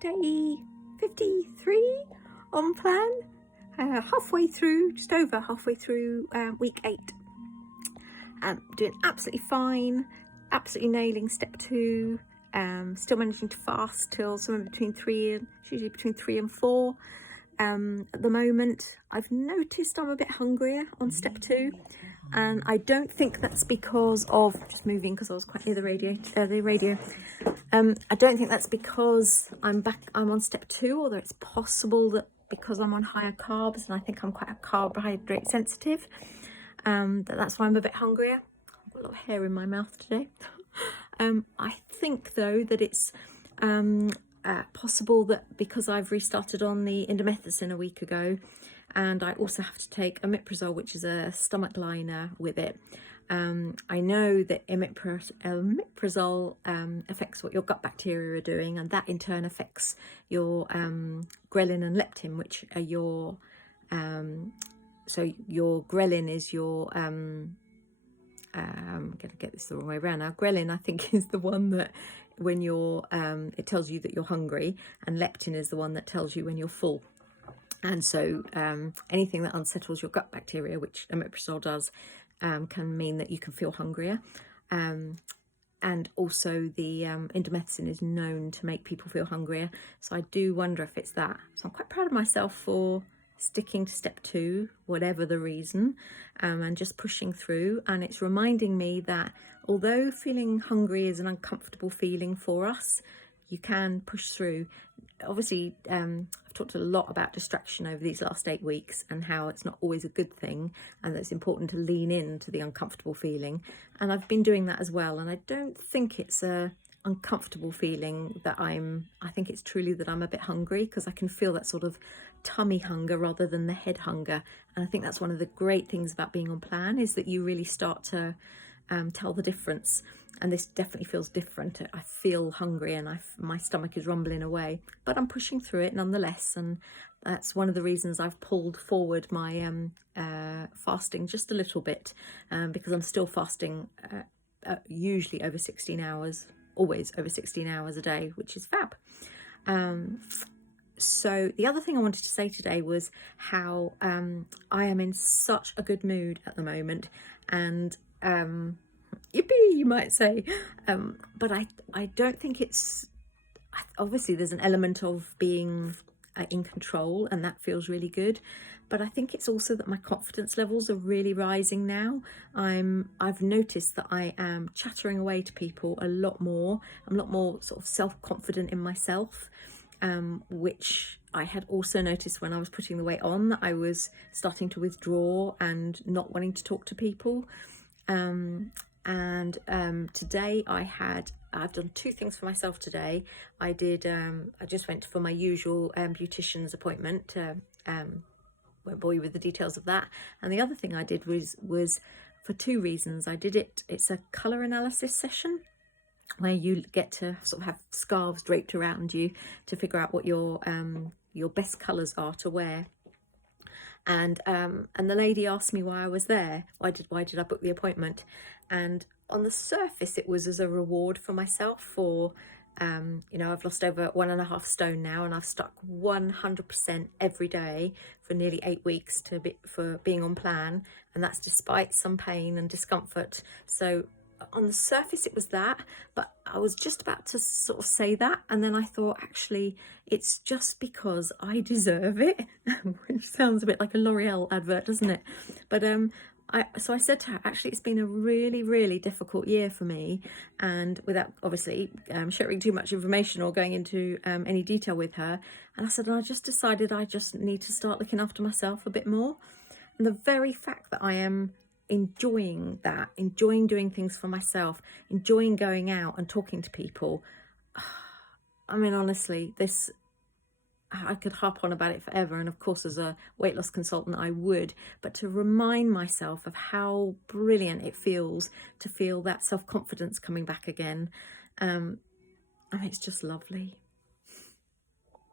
day 53 on plan, halfway through, just over halfway through week 8. Doing absolutely fine, absolutely nailing step 2, still managing to fast till somewhere between 3 and, it's usually between 3 and 4. At the moment, I've noticed I'm a bit hungrier on step 2, and I don't think that's because of just moving, because I was quite near the radio. I don't think that's because I'm on step 2, although it's possible that because I'm on higher carbs and I think I'm quite a carbohydrate sensitive, that's why I'm a bit hungrier. I've got a lot of hair in my mouth today. I think though that it's possible that because I've restarted on the indomethacin a week ago, and I also have to take omeprazole, which is a stomach liner with it. I know that omeprazole affects what your gut bacteria are doing, and that in turn affects your ghrelin and leptin, which are your so your ghrelin is your I'm gonna get this the wrong way around now. Ghrelin, I think, is the one that when you're it tells you that you're hungry, and leptin is the one that tells you when you're full. And so anything that unsettles your gut bacteria, which omeprazole does, can mean that you can feel hungrier. And also the indomethacin is known to make people feel hungrier. So I do wonder if it's that. So I'm quite proud of myself for sticking to step 2, whatever the reason, and just pushing through. And it's reminding me that although feeling hungry is an uncomfortable feeling for us, you can push through. Obviously, I've talked a lot about distraction over these last 8 weeks and how it's not always a good thing, and that it's important to lean into the uncomfortable feeling. And I've been doing that as well. And I don't think it's a uncomfortable feeling that I think it's truly that I'm a bit hungry, because I can feel that sort of tummy hunger rather than the head hunger. And I think that's one of the great things about being on plan, is that you really start to tell the difference. And this definitely feels different. I feel hungry and my stomach is rumbling away, but I'm pushing through it nonetheless. And that's one of the reasons I've pulled forward my fasting just a little bit, because I'm still fasting usually over 16 hours, always over 16 hours a day, which is fab. So the other thing I wanted to say today was how I am in such a good mood at the moment, and yippee, you might say, but I don't think it's, obviously there's an element of being in control, and that feels really good, but I think it's also that my confidence levels are really rising now. I've noticed that I am chattering away to people a lot more. I'm a lot more sort of self-confident in myself, which I had also noticed when I was putting the weight on, that I was starting to withdraw and not wanting to talk to people. Today I've done 2 things for myself today. I just went for my usual beautician's appointment. Won't bore you with the details of that. And the other thing I did was for 2 reasons. It's a colour analysis session where you get to sort of have scarves draped around you to figure out what your best colours are to wear. And the lady asked me why I was there. Why did I book the appointment? And on the surface, it was as a reward for myself for, I've lost over 1.5 stone now, and I've stuck 100% every day for nearly 8 weeks for being on plan. And that's despite some pain and discomfort. So on the surface it was that, but I was just about to sort of say that, and then I thought, actually it's just because I deserve it, which sounds a bit like a L'Oreal advert, doesn't it? But so I said to her, actually it's been a really, really difficult year for me, and without obviously sharing too much information or going into any detail with her, and I said, I just decided I just need to start looking after myself a bit more. And the very fact that I am enjoying doing things for myself, enjoying going out and talking to people, I mean, honestly, I could harp on about it forever, and of course as a weight loss consultant I would, but to remind myself of how brilliant it feels to feel that self-confidence coming back again, I mean, it's just lovely.